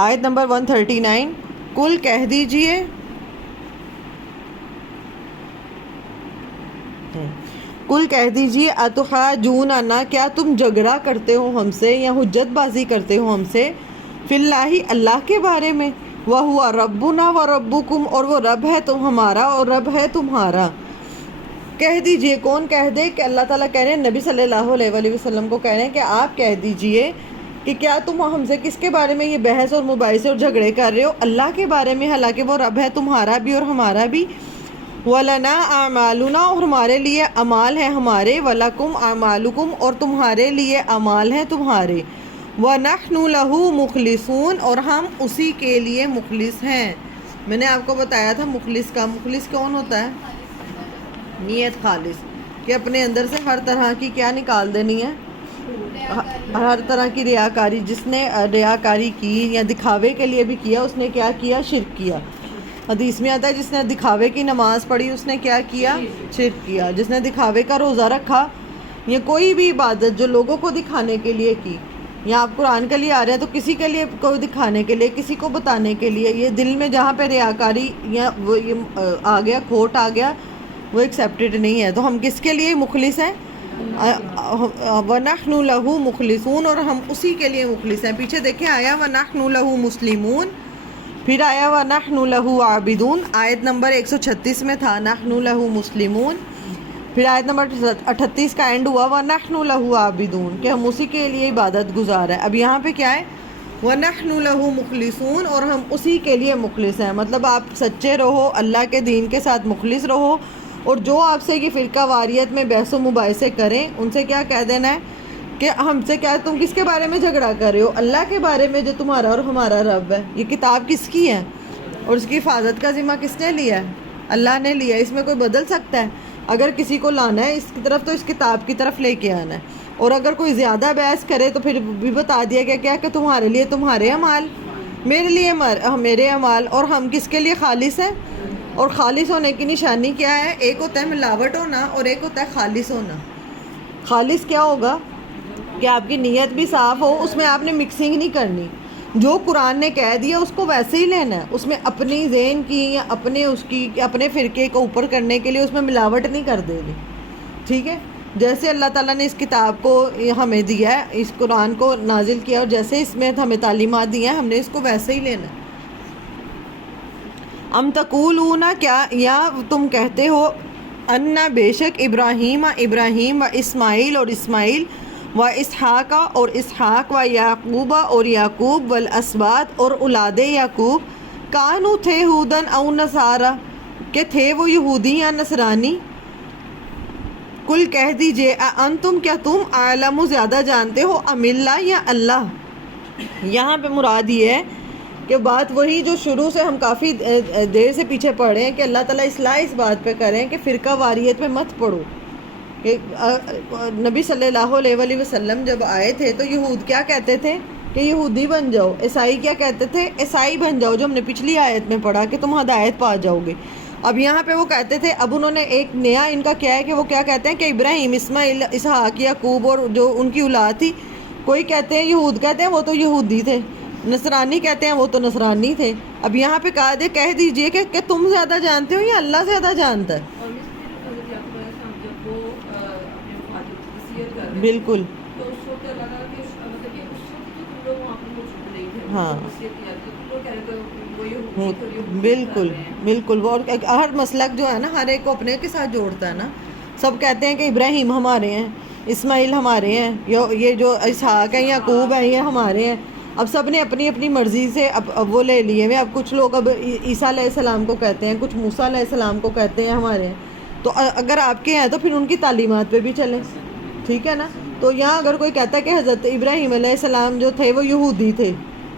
آیت نمبر 139، کل کہہ دیجئے اتحاجوننا، کیا تم جھگڑا کرتے ہو ہم سے یا حجت بازی کرتے ہو ہم سے، فی اللہ اللہ کے بارے میں، وَهُوَ رَبُّنَا وَرَبُّكُمْ، اور وہ رب ہے تو ہمارا اور رب ہے تمہارا۔ کہہ دیجئے، کون کہہ دے؟ کہ اللہ تعالیٰ کہہ رہے ہیں نبی صلی اللہ علیہ وآلہ وسلم کو کہہ رہے ہیں کہ آپ کہہ دیجئے کہ کیا تم ہم سے کس کے بارے میں یہ بحث اور مباحثے اور جھگڑے کر رہے ہو؟ اللہ کے بارے میں، حالانکہ وہ رب ہے تمہارا بھی اور ہمارا بھی۔ وَلَنَا أَعْمَالُنَا، اور ہمارے لیے اعمال ہیں ہمارے، وَلَكُمْ أَعْمَالُكُمْ، اور تمہارے لیے اعمال ہیں تمہارے، وَنَحْنُ لَهُ مُخْلِصُونَ، اور ہم اسی کے لیے مخلص ہیں۔ میں نے آپ کو بتایا تھا مخلص کا، مخلص کون ہوتا ہے؟ نیت خالص، کہ اپنے اندر سے ہر طرح کی کیا نکال دینی ہے؟ ہر طرح کی ریاکاری۔ جس نے ریاکاری کی یا دکھاوے کے لیے بھی کیا، اس نے کیا کیا؟ شرک کیا۔ حدیث میں آتا ہے جس نے دکھاوے کی نماز پڑھی اس نے کیا کیا؟ شرک کیا۔ جس نے دکھاوے کا روزہ رکھا یا کوئی بھی عبادت جو لوگوں کو دکھانے کے لیے کی، یا آپ قرآن کے لیے آ رہے ہیں تو کسی کے لیے کو دکھانے کے لیے، کسی کو بتانے کے لیے، یہ دل میں جہاں پہ ریاکاری یا وہ یہ آ گیا، کھوٹ آ گیا، وہ ایکسیپٹیڈ نہیں ہے۔ تو ہم کس کے لیے مخلص ہیں؟ وَنَحْنُ لَهُ مُخْلِصُونَ، اور ہم اسی کے لیے مخلص ہیں۔ پیچھے دیکھیں آیا وَنَحْنُ لَهُ مُسْلِمُونَ، پھر آیا وَنَحْنُ لَهُ عَابِدُونَ، آیت نمبر 136 میں تھا نَحْنُ لَهُ مُسْلِمُونَ، پھر آیت نمبر 38 کا اینڈ ہوا وَنَحْنُ لَهُ عَابِدُونَ، کہ ہم اسی کے لیے عبادت گزار ہیں۔ اب یہاں پہ کیا ہے؟ وَنَحْنُ لَهُ مُخْلِصُونَ، اور ہم اسی کے لیے مخلص ہیں۔ مطلب آپ سچے رہو، اللہ کے دین کے ساتھ مخلص رہو، اور جو آپ سے یہ فرقہ واریت میں بحث و مباحثے کریں ان سے کیا کہہ دینا ہے کہ ہم سے کیا، تم کس کے بارے میں جھگڑا کر رہے ہو؟ اللہ کے بارے میں جو تمہارا اور ہمارا رب ہے۔ یہ کتاب کس کی ہے اور اس کی حفاظت کا ذمہ کس نے لیا ہے؟ اللہ نے لیا۔ اس میں کوئی بدل سکتا ہے؟ اگر کسی کو لانا ہے اس کی طرف تو اس کتاب کی طرف لے کے آنا ہے، اور اگر کوئی زیادہ بحث کرے تو پھر بھی بتا دیا گیا کیا کہ تمہارے لیے تمہارے اعمال، میرے لیے میرے اعمال، اور ہم کس کے لیے خالص ہیں؟ اور خالص ہونے کی نشانی کیا ہے؟ ایک ہوتا ہے ملاوٹ ہونا اور ایک ہوتا ہے خالص ہونا۔ خالص کیا ہوگا؟ کہ آپ کی نیت بھی صاف ہو، اس میں آپ نے مکسنگ نہیں کرنی، جو قرآن نے کہہ دیا اس کو ویسے ہی لینا ہے، اس میں اپنی ذہن کی یا اپنے فرقے کو اوپر کرنے کے لیے اس میں ملاوٹ نہیں کر دے گی، ٹھیک ہے؟ جیسے اللہ تعالیٰ نے اس کتاب کو ہمیں دیا ہے، اس قرآن کو نازل کیا، اور جیسے اس میں ہمیں تعلیمات دی ہیں ہم نے اس کو ویسے ہی لینا ہے۔ ام تقولون، کیا یا تم کہتے ہو، ان بے شک ابراہیم و اسماعیل اور اسماعیل، و اسحاق اور اسحاق، و یعقوب اور یعقوب، والاسباط اور اولاد یعقوب، کانو تھے ہودن او نصارا، کہ تھے وہ یہودی یا نصرانی۔ کل کہہ دیجئے انتم، کیا تم، اعلم زیادہ جانتے ہو، ام اللہ یا اللہ۔ یہاں پہ مراد یہ ہے کہ بات وہی جو شروع سے ہم کافی دیر سے پیچھے پڑھ رہے ہیں کہ اللہ تعالیٰ اصلاح اس بات پہ کریں کہ فرقہ واریت پہ مت پڑھو۔ کہ نبی صلی اللہ علیہ وآلہ وسلم جب آئے تھے تو یہود کیا کہتے تھے کہ یہودی بن جاؤ، عیسائی کیا کہتے تھے؟ عیسائی بن جاؤ، جو ہم نے پچھلی آیت میں پڑھا کہ تم ہدایت پا جاؤ گے۔ اب یہاں پہ وہ کہتے تھے، اب انہوں نے ایک نیا ان کا کیا ہے کہ وہ کیا کہتے ہیں کہ ابراہیم، اسماعیل، اسحاق، یعقوب اور جو ان کی اولاد تھی، کوئی کہتے ہیں یہود کہتے ہیں وہ تو یہودی تھے، نصرانی کہتے ہیں وہ تو نصرانی تھے۔ اب یہاں پہ کہہ دیجئے کہ تم زیادہ جانتے ہو یا اللہ زیادہ جانتا ہے؟ بالکل، ہاں بالکل بالکل، وہ ہر مسلک جو ہے نا ہر ایک کو اپنے کے ساتھ جوڑتا ہے نا۔ سب کہتے ہیں کہ ابراہیم ہمارے ہیں، اسماعیل ہمارے ہیں، یہ جو اسحاق ہیں، یعقوب ہیں، یہ ہمارے ہیں۔ اب سب نے اپنی اپنی مرضی سے اب وہ لے لیے ہوئے۔ اب کچھ لوگ اب عیسیٰ علیہ السلام کو کہتے ہیں، کچھ موسیٰ علیہ السلام کو کہتے ہیں ہمارے ہیں۔ تو اگر آپ کے ہیں تو پھر ان کی تعلیمات پہ بھی چلیں، ٹھیک ہے نا؟ تو یہاں اگر کوئی کہتا ہے کہ حضرت ابراہیم علیہ السلام جو تھے وہ یہودی تھے،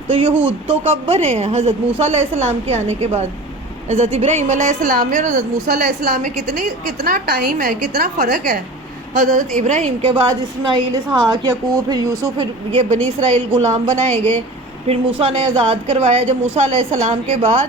تو یہود تو کب بنے ہیں؟ حضرت موسیٰ علیہ السلام کے آنے کے بعد۔ حضرت ابراہیم علیہ السلام میں اور حضرت موسیٰ علیہ السلام میں کتنا ٹائم ہے، کتنا فرق ہے۔ حضرت ابراہیم کے بعد اسماعیل، اسحاق، یعقوب، پھر یوسف، پھر یہ بنی اسرائیل غلام بنائے گئے، پھر موسیٰ نے آزاد کروایا۔ جب موسیٰ علیہ السلام کے بعد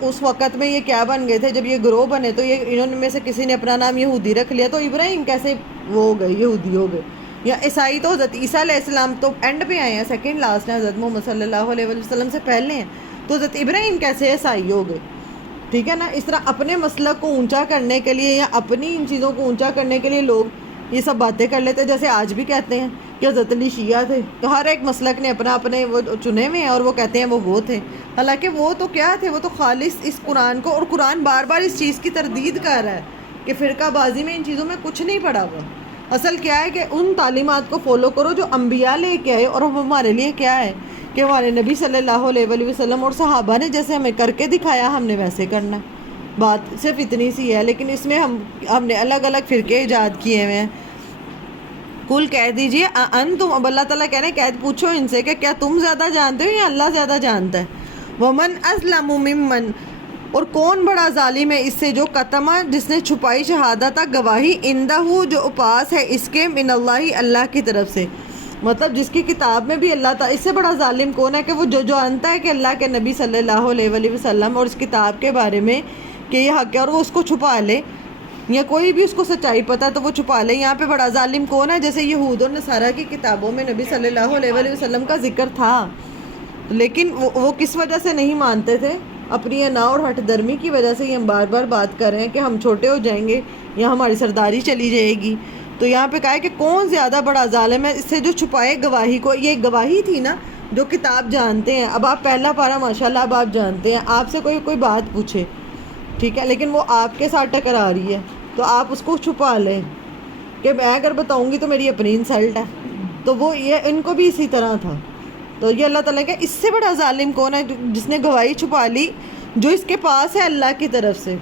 اس وقت میں یہ کیا بن گئے تھے؟ جب یہ گروہ بنے تو یہ انہوں میں سے کسی نے اپنا نام یہودی رکھ لیا، تو ابراہیم کیسے وہ ہو گئے، یہودی ہو گئے؟ یا عیسائی تو حضرت عیسیٰ علیہ السلام تو اینڈ پہ آئے ہیں، سیکنڈ لاسٹ ہیں، حضرت محمد صلی اللہ علیہ وسلم سے پہلے ہیں، تو حضرت ابراہیم کیسے عیسائی ہو گئے؟ ٹھیک ہے نا. اس طرح اپنے مسلک کو اونچا کرنے کے لیے یا اپنی ان چیزوں کو اونچا کرنے کے لیے لوگ یہ سب باتیں کر لیتے ہیں، جیسے آج بھی کہتے ہیں کہ حضرت علی شیعہ تھے، تو ہر ایک مسلک نے اپنے وہ چنے ہوئے ہیں اور وہ کہتے ہیں وہ تھے، حالانکہ وہ تو کیا تھے، وہ تو خالص اس قرآن کو، اور قرآن بار بار اس چیز کی تردید کر رہا ہے کہ فرقہ بازی میں ان چیزوں میں کچھ نہیں پڑا ہوا. اصل کیا ہے کہ ان تعلیمات کو فالو کرو جو انبیاء لے کے آئے، اور ہمارے لیے کیا ہے کہ ہمارے نبی صلی اللہ علیہ وآلہ وسلم اور صحابہ نے جیسے ہمیں کر کے دکھایا ہم نے ویسے کرنا. بات صرف اتنی سی ہے، لیکن اس میں ہم نے الگ الگ فرقے ایجاد کیے ہوئے ہیں. کل کہہ دیجئے انتم، اب اللہ تعالیٰ کہہ رہے ہیں کہ پوچھو ان سے کہ کیا تم زیادہ جانتے ہو یا اللہ زیادہ جانتا ہے. ومن ازلم ممن، اور کون بڑا ظالم ہے اس سے جو قتمہ، جس نے چھپائی شہادت گواہی، اندہ، جو پاس ہے اس کے، من اللہ، اللہ کی طرف سے. مطلب جس کی کتاب میں بھی اللہ تعالیٰ، اس سے بڑا ظالم کون ہے کہ وہ جو جانتا ہے کہ اللہ کے نبی صلی اللہ علیہ وآلہ وسلم اور اس کتاب کے بارے میں کہ یہ حق ہے، اور وہ اس کو چھپا لے، یا کوئی بھی اس کو سچائی پتہ تو وہ چھپا لے. یہاں پہ بڑا ظالم کون ہے؟ جیسے یہود اور نصارہ کی کتابوں میں نبی صلی اللہ علیہ وآلہ وسلم کا ذکر تھا، لیکن وہ کس وجہ سے نہیں مانتے تھے؟ اپنی انا اور ہٹ درمی کی وجہ سے. یہ ہم بار بار بات کر رہے ہیں کہ ہم چھوٹے ہو جائیں گے یا ہماری سرداری چلی جائے گی. تو یہاں پہ کہا ہے کہ کون زیادہ بڑا ظالم ہے اس سے جو چھپائے گواہی کو. یہ گواہی تھی نا، جو کتاب جانتے ہیں. اب آپ پہلا پارہ ماشاءاللہ اب آپ جانتے ہیں، آپ سے کوئی بات پوچھے، ٹھیک ہے، لیکن وہ آپ کے ساتھ ٹکرا رہی ہے تو آپ اس کو چھپا لیں کہ میں اگر بتاؤں گی تو میری اپنی انسلٹ ہے. تو وہ یہ ان کو بھی اسی طرح تھا. تو یہ اللہ تعالیٰ کہ اس سے بڑا ظالم کون ہے جس نے گواہی چھپا لی جو اس کے پاس ہے اللہ کی طرف سے.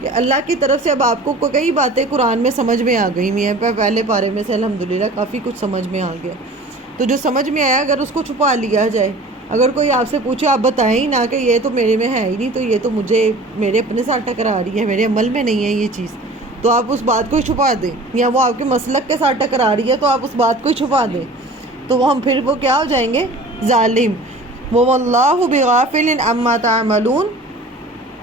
کہ اللہ کی طرف سے اب آپ کو کئی باتیں قرآن میں سمجھ میں آ گئی ہیں، پہلے پارے میں سے الحمدللہ کافی کچھ سمجھ میں آ گیا. تو جو سمجھ میں آیا اگر اس کو چھپا لیا جائے، اگر کوئی آپ سے پوچھے آپ بتائیں ہی نہ کہ یہ تو میرے میں ہے ہی نہیں، تو یہ تو مجھے میرے اپنے ساتھ ٹکرا رہی ہے، میرے عمل میں نہیں ہے یہ چیز، تو آپ اس بات کو ہی چھپا دیں. یا وہ آپ کے مسلک کے ساتھ ٹکرا رہی ہے تو آپ اس بات کو ہی چھپا دیں، تو وہ ہم پھر وہ کیا ہو جائیں گے؟ ظالم. وَوَاللَّهُ بِغَافِلٍ عَمَّا تَعْمَلُونَ،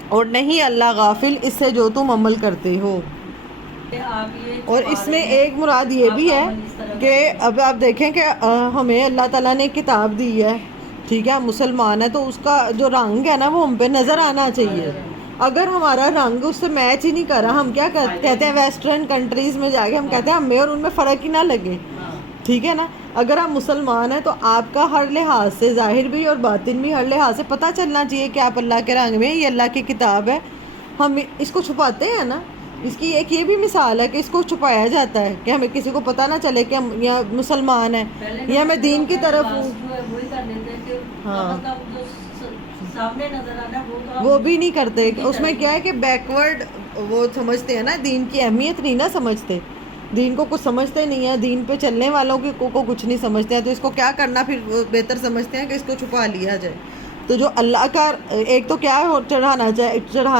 اور نہیں اللہ غافل اس سے جو تم عمل کرتے ہو. اور اس میں ایک مراد یہ بھی ہے کہ اب آپ دیکھیں کہ ہمیں اللہ تعالیٰ نے کتاب دی ہے، ٹھیک ہے، مسلمان ہے، تو اس کا جو رنگ ہے نا وہ ہم پہ نظر آنا چاہیے. اگر ہمارا رنگ اس سے میچ ہی نہیں کر رہا، ہم کیا کہتے ہیں ویسٹرن کنٹریز میں جا کے ہم کہتے ہیں ہمیں اور ان میں فرق ہی نہ لگے، ٹھیک ہے نا. اگر آپ مسلمان ہیں تو آپ کا ہر لحاظ سے، ظاہر بھی اور باطن بھی، ہر لحاظ سے پتہ چلنا چاہیے کہ آپ اللہ کے رنگ میں، یہ اللہ کی کتاب ہے. ہم اس کو چھپاتے ہیں نا، اس کی ایک یہ بھی مثال ہے کہ اس کو چھپایا جاتا ہے کہ ہمیں کسی کو پتہ نہ چلے کہ ہم یا مسلمان ہیں یا میں دین کی طرف ہوں. ہاں، وہ بھی نہیں کرتے. اس میں کیا ہے کہ بیکورڈ وہ سمجھتے ہیں نا، دین کی اہمیت نہیں نا سمجھتے، دین کو کچھ سمجھتے نہیں ہیں، دین پہ چلنے والوں کو کچھ نہیں سمجھتے ہیں. تو اس کو کیا کرنا پھر بہتر سمجھتے ہیں کہ اس کو چھپا لیا جائے. تو جو اللہ کا ایک تو کیا چڑھانا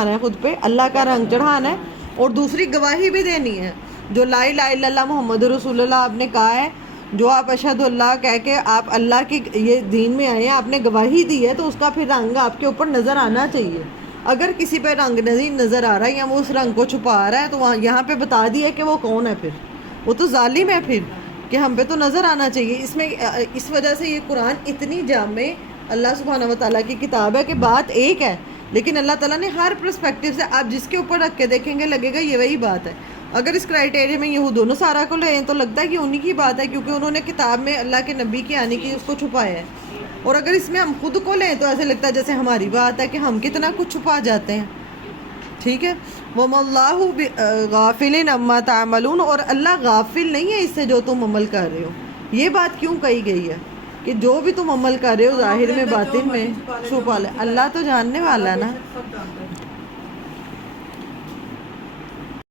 ہے خود پہ، اللہ کا رنگ چڑھانا ہے، اور دوسری گواہی بھی دینی ہے. جو لا الہ الا اللہ محمد رسول اللہ آپ نے کہا ہے، جو آپ اشہد اللہ کہہ کے آپ اللہ کی یہ دین میں آئے ہیں، آپ نے گواہی دی ہے، تو اس کا پھر رنگ آپ کے اوپر نظر آنا چاہیے. اگر کسی پہ رنگ نظر آ رہا ہے یا وہ اس رنگ کو چھپا رہا ہے تو وہاں یہاں پہ بتا دیا کہ وہ کون ہے، پھر وہ تو ظالم ہے پھر، کہ ہم پہ تو نظر آنا چاہیے. اس میں اس وجہ سے یہ قرآن اتنی جامع اللہ سبحانہ و تعالیٰ کی کتاب ہے کہ بات ایک ہے، لیکن اللہ تعالیٰ نے ہر پرسپیکٹیو سے آپ جس کے اوپر رکھ کے دیکھیں گے لگے گا یہ وہی بات ہے. اگر اس کرائٹیریا میں یہود دونوں سارا کو لیں تو لگتا ہے کہ انہی کی بات ہے، کیونکہ انہوں نے کتاب میں اللہ کے نبی کی آنے کی اس کو چھپایا ہے. اور اگر اس میں ہم خود کو لیں تو ایسے لگتا ہے جیسے ہماری بات ہے کہ ہم کتنا کچھ چھپا جاتے ہیں. ٹھیک ہے، وَمَا اللَّهُ غَافِلٍ عَمَّا تَعْمَلُونَ، اور اللہ غافل نہیں ہے اس سے جو تم عمل کر رہے ہو. یہ بات کیوں کہی گئی ہے کہ جو بھی تم عمل کر رہے ہو ظاہر میں باطن میں چھپا لے، اللہ تو جاننے والا ہے نا.